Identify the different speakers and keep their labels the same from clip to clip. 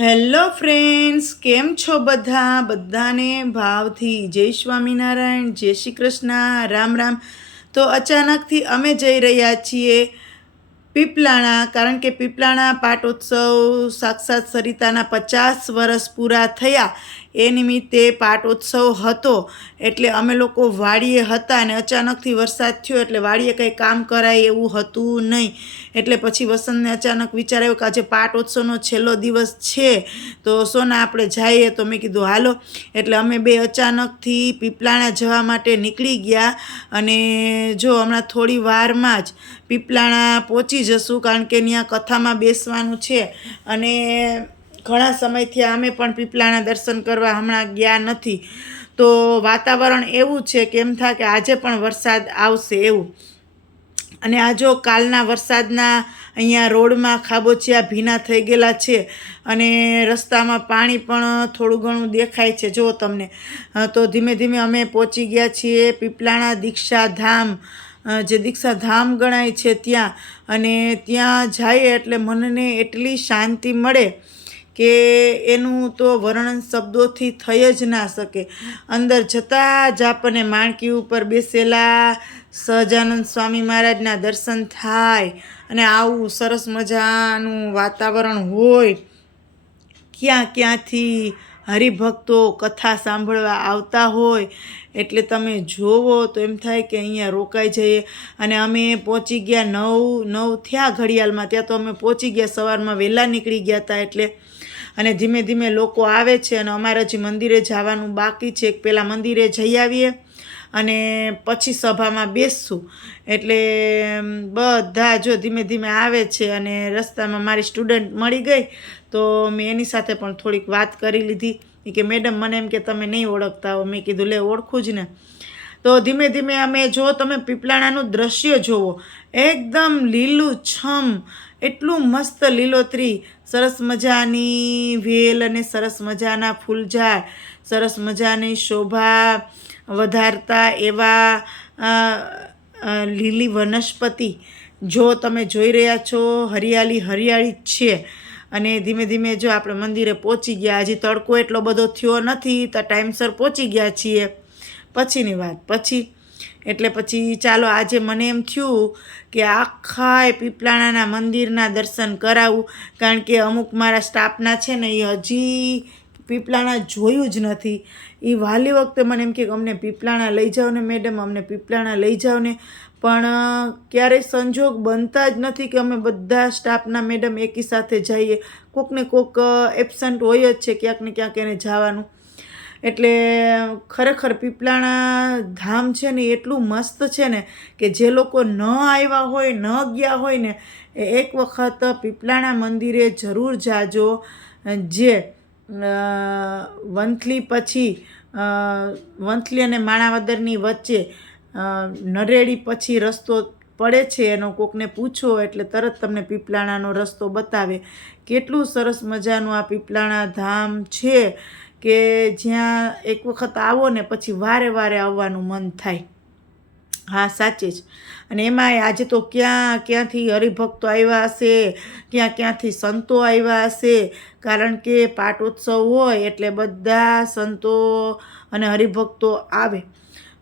Speaker 1: Hello friends, કેમ છો બધા? બધાને ભાવથી જય સ્વામિનારાયણ, જય શ્રી કૃષ્ણ, રામ રામ. તો અચાનકથી અમે જઈ રહ્યા છીએ પીપલાણા, કારણ કે પીપલાણા પાટોત્સવ સાક્ષાત સરિતાના પચાસ વર્ષ પૂરા થયા. એ નિમિત્તે પાટોત્સવ હતો એટલે અમે લોકો વાડીએ હતા અને અચાનકથી વરસાદ થયો એટલે વાડીએ કંઈ કામ કરાય એવું હતું નહીં. એટલે પછી વસંતને અચાનક વિચાર આવ્યો કે આજે પાટોત્સવનો છેલ્લો દિવસ છે, તો સોના આપણે જઈએ. તો મેં કીધું, હાલો. એટલે અમે બે અચાનકથી પીપલાણા જવા માટે નીકળી ગયા અને જો હમણાં થોડી વારમાં જ પીપલાણા પહોંચી જશું કારણ કે ત્યાં કથામાં બેસવાનું છે. અને ઘણા સમયથી અમે પણ પીપળાના દર્શન કરવા હમણાં ગયા નથી. તો વાતાવરણ એવું છે કે એમ થાય કે આજે પણ વરસાદ આવશે એવું. અને આ જો કાલના વરસાદના અહીંયા રોડમાં ખાબોચિયા ભીના થઈ ગયેલા છે અને રસ્તામાં પાણી પણ થોડું ઘણું દેખાય છે. જો તમને. તો ધીમે ધીમે અમે પહોંચી ગયા છીએ પીપલાણા દીક્ષાધામ. જે દીક્ષાધામ ગણાય છે ત્યાં. અને ત્યાં જઈએ એટલે મનને એટલી શાંતિ મળે. કે એનું તો વર્ણન શબ્દોથી થઈ જ ના શકે. અંદર જતાં જ આપણને માણકી ઉપર બેસેલા સહજાનંદ સ્વામી મહારાજના દર્શન થાય અને આવું સરસ મજાનું વાતાવરણ હોય, ક્યાં ક્યાંથી હરિભક્તો કથા સાંભળવા આવતા હોય એટલે તમે જોવો તો એમ થાય કે અહીંયા રોકાઈ જઈએ. અને અમે પહોંચી ગયા નવ નવ થયા ઘડિયાળમાં, ત્યાં તો અમે પહોંચી ગયા, સવારમાં વહેલા નીકળી ગયા હતા એટલે અને ધીમે ધીમે લોકો આવે છે અને અમારે હજી મંદિરે જવાનું બાકી છે. પહેલાં મંદિરે જઈ આવીએ અને પછી સભામાં બેસશું. એટલે બધા જો ધીમે ધીમે આવે છે અને રસ્તામાં મારી સ્ટુડન્ટ મળી ગઈ, તો મેં એની સાથે પણ થોડીક વાત કરી લીધી. કે, મેડમ, મને એમ કે તમે નહીં ઓળખતા હો. મેં કીધું, લે, ઓળખું જ ને. તો ધીમે ધીમે અમે જો, તમે પીપલાણાનું દ્રશ્ય જુઓ એકદમ લીલું છમ, એટલું મસ્ત લીલોતરી. સરસ મજાની વેલ અને સરસ મજાના ફૂલઝાડ સરસ મજાની શોભા વધારતા એવા લીલી વનસ્પતિ. જો તમે જોઈ રહ્યા છો, હરિયાળી હરિયાળી જ છે. અને ધીમે ધીમે જો આપણે મંદિરે પહોંચી ગયા, હજી તડકો એટલો બધો થયો નથી, તો ટાઈમસર પહોંચી ગયા છીએ. પછીની વાત, પછી? એટલે પછી ચાલો આજે મને એમ થયું કે આખા એ પીપલાણાના મંદિરના દર્શન કરાવું, કારણ કે અમુક મારા સ્ટાફના છે ને એ હજી પીપલાણા જોયું જ નથી. એ વાલી વખતે મને એમ કે અમને પીપલાણા લઈ જાઓ ને મેડમ, અમને પીપલાણા લઈ જાઓ ને. પણ ક્યારેય સંજોગ બનતા જ નથી કે અમે બધા સ્ટાફના મેડમ એકી સાથે જઈએ. કોકને કોક એબસન્ટ હોય જ છે ક્યાંક ને ક્યાંક એને જવાનું. એટલે ખરેખર પીપલાણા ધામ છે ને એટલું મસ્ત છે ને કે જે લોકો ન આવ્યા હોય, ન ગયા હોય ને, એ એક વખત પીપલાણા મંદિરે જરૂર જાજો. જે વંથલી પછી વંથલી અને માણાવદરની વચ્ચે નરેડી પછી રસ્તો પડે છે એનો કોકને પૂછો એટલે તરત તમને પીપલાણાનો રસ્તો બતાવે. કેટલું સરસ મજાનું આ પીપલાણા ધામ છે. કે જ્યાં એક વખત આવો ને પછી વારે વારે આવવાનું મન થાય. હા, સાચે જ. અને એમાંય આજે તો ક્યાં, ક્યાંથી હરિભક્તો આવ્યા હશે? ક્યાં, ક્યાંથી સંતો આવ્યા હશે? કારણ કે પાટોત્સવ હોય એટલે બધા સંતો અને હરિભક્તો આવે.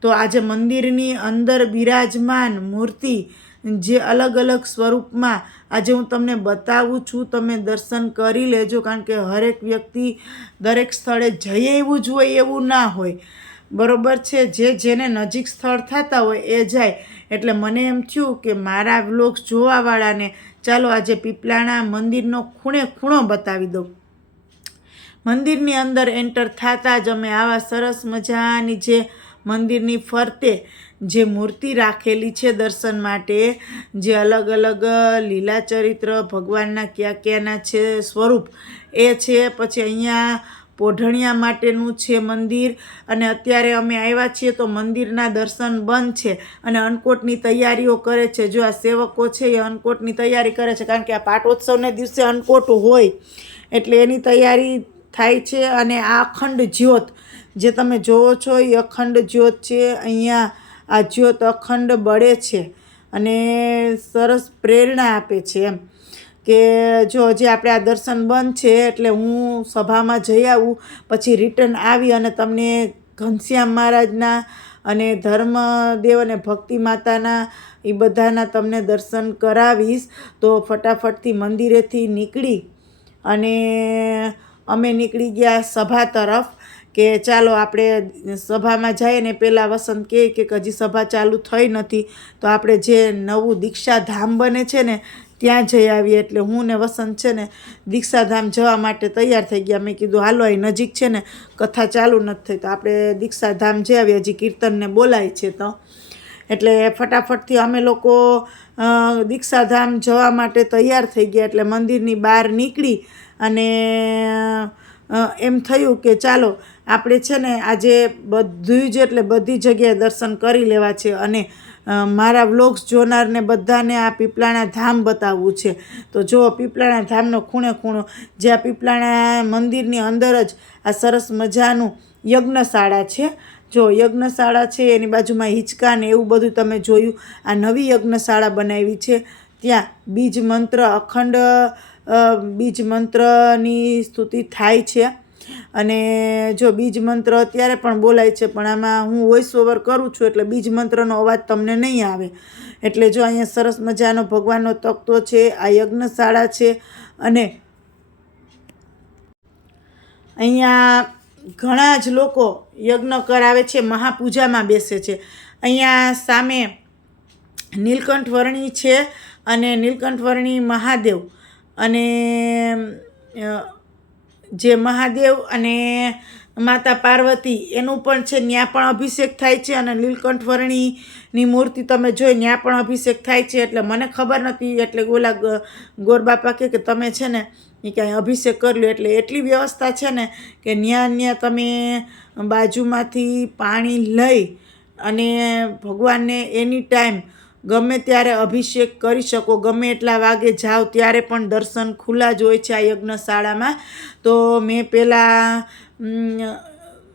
Speaker 1: તો આજે મંદિરની અંદર બિરાજમાન મૂર્તિ જે અલગ અલગ સ્વરૂપમાં આજે હું તમને બતાવું છું, તમે દર્શન કરી લેજો, કારણ કે હરેક વ્યક્તિ દરેક સ્થળે જઈએ એવું જ હોય એવું ના હોય. બરોબર છે, જે જેને નજીક સ્થળ થતા હોય એ જાય. એટલે મને એમ થયું કે મારા વ્લોગ જોવાવાળાને ચાલો આજે પીપલાણા મંદિરનો ખૂણે ખૂણો બતાવી દઉં. મંદિરની અંદર એન્ટર થતાં જ અમે આવા સરસ મજાની જે મંદિરની ફરતે જે મૂર્તિ રાખેલી છે દર્શન માટે, જે અલગ અલગ લીલા ચરિત્ર, ભગવાનના ક્યાં ક્યાંના છે સ્વરૂપ, એ છે. પછી અહીંયા પોઢણિયા માટેનું છે મંદિર અને અત્યારે અમે આવ્યા છીએ તો મંદિરના દર્શન બંધ છે અને અન્નકોટની તૈયારીઓ કરે છે. જો આ સેવકો છે એ અન્નકોટની તૈયારી કરે છે કારણ કે આ પાટોત્સવને દિવસે અન્નકોટ હોય એટલે એની તૈયારી થાય છે અને આ અખંડ જ્યોત જે તમે જોવો છો એ અખંડ જ્યોત છે. અહીંયા આ જ્યોત અખંડ બળે છે અને સરસ પ્રેરણા આપે છે એમ. કે જો હજી આપણે આ દર્શન બંધ છે એટલે હું સભામાં જઈ આવું, પછી રિટર્ન આવી અને તમને ઘનશ્યામ મહારાજના અને ધર્મદેવ અને ભક્તિ માતાના એ બધાના તમને દર્શન કરાવીશ. તો ફટાફટથી મંદિરેથી નીકળી અને અમે નીકળી ગયા સભા તરફ. કે ચાલો આપણે સભામાં જઈએ ને પહેલાં વસંત કહે કે હજી સભા ચાલુ થઈ નથી, તો આપણે જે નવું દીક્ષાધામ બને છે ને, ત્યાં જઈ આવીએ. એટલે હું ને વસંત છે ને, દીક્ષાધામ જવા માટે તૈયાર થઈ ગયા. મેં કીધું, હાલો, અહીં નજીક છે ને, કથા ચાલુ નથી થઈ. તો આપણે દીક્ષાધામ જઈ આવીએ. હજી કીર્તનને બોલાય છે તો. એટલે ફટાફટથી અમે લોકો દીક્ષાધામ જવા માટે તૈયાર થઈ ગયા. એટલે મંદિરની બહાર નીકળી અને એમ થયું કે ચાલો આપણે છે ને આજે બધું જ એટલે બધી જગ્યાએ દર્શન કરી લેવા છે અને મારા વ્લોગ્સ જોનારને બધાને આ પીપળાણા ધામ બતાવવું છે. તો જો પીપળાણા ધામનો ખૂણે ખૂણો, જે આ પીપળાણા મંદિરની અંદર જ આ સરસ મજાનું યજ્ઞશાળા છે. જો યજ્ઞશાળા છે, એની બાજુમાં હિંચકા ને એવું બધું તમે જોયું, આ નવી યજ્ઞશાળા બનાવી છે. ત્યાં બીજ મંત્ર અખંડ બીજ મંત્રની સ્તુતિ થાય છે. અને જો બીજ મંત્ર અત્યારે પણ બોલાય છે, પણ આમાં હું વોઇસ ઓવર કરું છું એટલે બીજ મંત્રનો અવાજ તમને નહીં આવે. એટલે જો અહીંયા સરસ મજાનો ભગવાનનો તખ્તો છે, આ યજ્ઞશાળા છે, અને અહીંયા ઘણા જ લોકો યજ્ઞ કરાવે છે, મહાપૂજામાં બેસે છે. અહીંયા સામે નીલકંઠ વર્ણી છે અને નીલકંઠ વર્ણી મહાદેવ. અને જે મહાદેવ અને માતા પાર્વતી, એનું પણ છે ત્યાં પણ અભિષેક થાય છે અને નીલકંઠ વર્ણીની મૂર્તિ તમે જોઈ ત્યાં પણ અભિષેક થાય છે. એટલે મને ખબર નથી, એટલે ઓલા ગોરબાપા કે તમે છે ને, એ કાંઈ અભિષેક કરી લો એટલે એટલી વ્યવસ્થા છે ને કે ન્યા ન્યા તમે બાજુમાંથી પાણી લઈ અને ભગવાનને એની ટાઈમ ગમે ત્યારે અભિષેક કરી શકો, ગમે એટલા વાગે જાઓ ત્યારે પણ દર્શન ખુલ્લા જ હોય છે આ યજ્ઞશાળામાં. તો મેં પહેલાં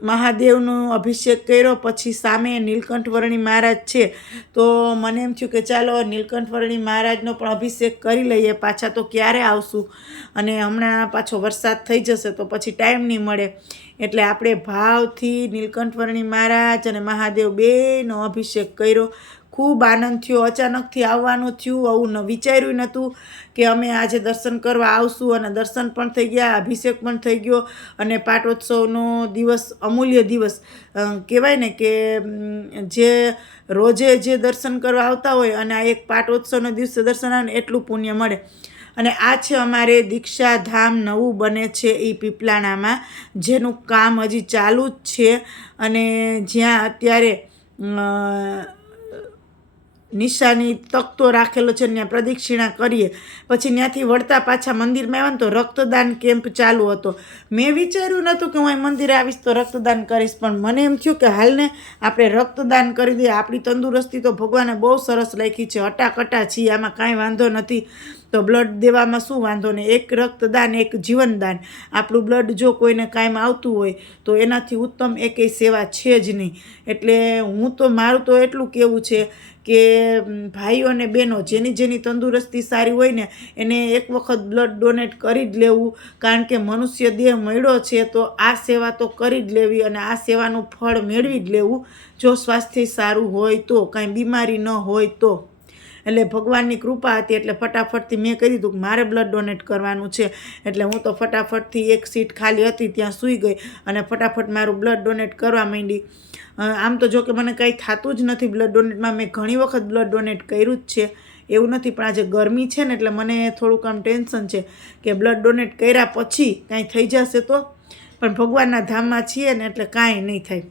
Speaker 1: મહાદેવનો અભિષેક કર્યો, પછી સામે નીલકંઠવર્ણી મહારાજ છે. તો મને એમ થયું કે ચાલો નીલકંઠવર્ણી મહારાજનો પણ અભિષેક કરી લઈએ, પાછા તો ક્યારે આવશું? અને હમણાં પાછો વરસાદ થઈ જશે તો પછી ટાઈમ નહીં મળે. એટલે આપણે ભાવથી નીલકંઠવર્ણી મહારાજ અને મહાદેવ બેનો અભિષેક કર્યો. ખૂબ આનંદ થયો. અચાનકથી આવવાનું થયું. આવું ન વિચાર્યું નહોતું કે અમે આજે દર્શન કરવા આવશું અને દર્શન પણ થઈ ગયા, અભિષેક પણ થઈ ગયો અને પાટોત્સવનો દિવસ, અમૂલ્ય દિવસ. કહેવાય ને કે જે રોજે જે દર્શન કરવા આવતા હોય અને આ એક પાટોત્સવનો દિવસે દર્શન આવે એટલું પુણ્ય મળે. અને આ છે અમારે દીક્ષાધામ નવું બને છે એ પીપલાણામાં. જેનું કામ હજી ચાલુ જ છે અને જ્યાં અત્યારે નિશાની તકતો રાખેલો છે, ત્યાં પ્રદક્ષિણા કરીએ. પછી ત્યાંથી વળતા પાછા મંદિરમાં આવ્યા ને તો રક્તદાન કેમ્પ ચાલુ હતો. મેં વિચાર્યું નહોતું કે હું અહીં મંદિરે આવીશ તો રક્તદાન કરીશ, પણ મને એમ થયું કે હાલને આપણે રક્તદાન કરી દઈએ. આપણી તંદુરસ્તી તો ભગવાને બહુ સરસ લખી છે, અટાકટા છીએ, આમાં કાંઈ વાંધો નથી. તો બ્લડ દેવામાં શું વાંધો નહીં એક રક્તદાન, એક જીવનદાન. આપણું બ્લડ જો કોઈને કાયમ આવતું હોય, તો એનાથી ઉત્તમ એકેય સેવા છે જ નહીં. એટલે હું તો, મારું તો એટલું કહેવું છે કે ભાઈઓ અને બહેનો જેની જેની તંદુરસ્તી સારી હોય ને, એને એક વખત બ્લડ ડોનેટ કરી જ લેવું. કારણ કે મનુષ્ય દેહ મળ્યો છે તો આ સેવા તો કરી જ લેવી અને આ સેવાનું ફળ મેળવી જ લેવું. જો સ્વાસ્થ્ય સારું હોય તો, કાંઈ બીમારી ન હોય તો. એટલે ભગવાનની કૃપા હતી એટલે ફટાફટથી મેં કહી દીધું કે મારે બ્લડ ડોનેટ કરવાનું છે. એટલે હું તો ફટાફટથી એક સીટ ખાલી હતી, ત્યાં સૂઈ ગઈ અને ફટાફટ મારું બ્લડ ડોનેટ કરવા માંડી. આમ તો જો કે મને કંઈ થતું જ નથી બ્લડ ડોનેટમાં મેં ઘણી વખત બ્લડ ડોનેટ કર્યું જ છે. એવું નથી, પણ આજે ગરમી છે ને એટલે મને થોડુંક આમ ટેન્શન છે કે બ્લડ ડોનેટ કર્યા પછી કાંઈ થઈ જશે તો? પણ ભગવાનના ધામમાં છીએ ને એટલે કાંઈ નહીં થાય.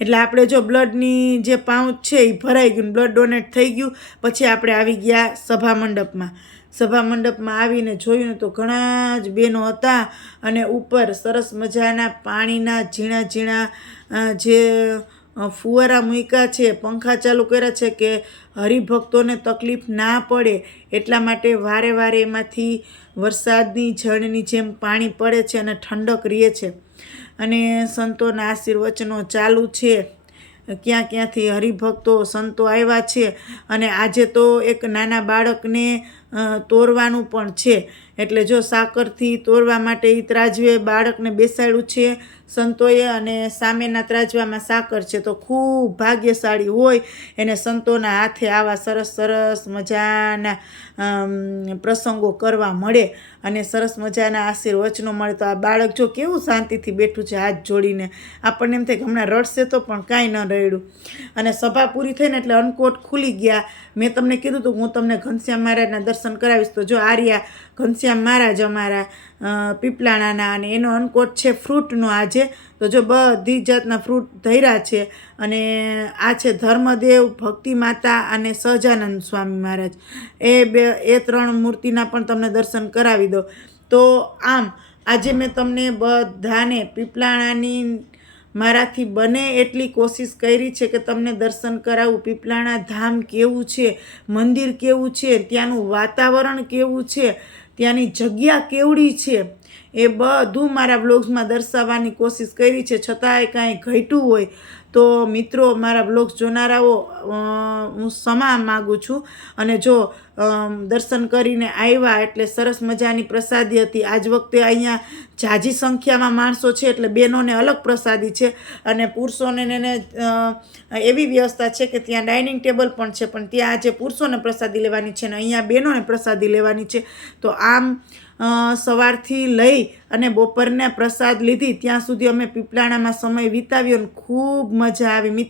Speaker 1: એટલે આપણે જો બ્લડની જે પાઉચ છે એ ભરાઈ ગયું બ્લડ ડોનેટ થઈ ગયું, પછી આપણે આવી ગયા સભા મંડપમાં. સભા મંડપમાં આવીને જોયું તો ઘણા જ બહેનો હતા અને ઉપર સરસ મજાના પાણીના ઝીણા ઝીણા જે ફુવારા મૂક્યા છે, પંખા ચાલુ કર્યા છે કે હરિભક્તોને તકલીફ ના પડે એટલા માટે વારે વારે એમાંથી વરસાદની જળની જેમ પાણી પડે છે અને ઠંડક રહે છે. અને સંતોના આશીર્વચનો ચાલુ છે. ક્યાં ક્યાંથી હરિભક્તો સંતો આવ્યા છે અને આજે તો એક નાના બાળકને તોરવાનું પણ છે. એટલે જો સાકરથી તોરવા માટે એ બાળકને બેસાડ્યું છે સંતોએ અને સામેના ત્રાજવામાં સાકર છે તો ખૂબ ભાગ્યશાળી હોય એને સંતોના હાથે આવા સરસ સરસ મજાના પ્રસંગો કરવા મળે અને સરસ મજાના આશીર્વચનો મળે. તો આ બાળક જો કેવું શાંતિથી બેઠું છે હાથ જોડીને, આપણને એમ થાય કે હમણાં રડશે તો પણ કાંઈ ન રડ્યું. અને સભા પૂરી થઈને એટલે અનકોટ ખુલી ગયા. મેં તમને કીધું હતું હું તમને ઘનશ્યામ મહારાજના દર્શન કરાવીશ. તો જો આર્યા ઘનશ્યામ મહારાજ અમારા પીપલાણાના અને એનો અનકોટ છે ફ્રૂટનો આજે. તો જો બધી જાતના ફ્રૂટ ધર્યા છે અને આ છે ધર્મદેવ, ભક્તિ માતા અને સહજાનંદ સ્વામી મહારાજ. એ બે, એ ત્રણ મૂર્તિના પણ તમને દર્શન કરાવી દો. તો આમ, આજે મેં તમને બધાને પીપલાણાની મારાથી બને એટલી કોશિશ કરી છે કે તમને દર્શન કરાવું. પીપલાણા ધામ કેવું છે? મંદિર કેવું છે? ત્યાંનું વાતાવરણ કેવું છે? ત્યાંની જગ્યા કેવડી છે? એ બધું મારા બ્લોગ્સમાં દર્શાવવાની કોશિશ કરી છે. છતાંય કાંઈ ઘટ્યું હોય તો મિત્રો મારા બ્લોગ્સ જોનારાઓ હું ક્ષમા માગું છું. અને જો દર્શન કરીને આવ્યા એટલે સરસ મજાની પ્રસાદી હતી. આજ વખતે અહીંયા ઝાઝી સંખ્યામાં માણસો છે એટલે બહેનોને અલગ પ્રસાદી છે અને પુરુષોને એને એવી વ્યવસ્થા છે કે ત્યાં ડાઇનિંગ ટેબલ પણ છે, પણ ત્યાં આજે પુરુષોને પ્રસાદી લેવાની છે ને અહીંયા બહેનોને પ્રસાદી લેવાની છે. તો આમ સવારથી લઈ અને બપોરને પ્રસાદ લીધી. ત્યાં સુધી અમે પીપલાણામાં સમય વિતાવ્યો અને ખૂબ મજા આવી. મિત્ર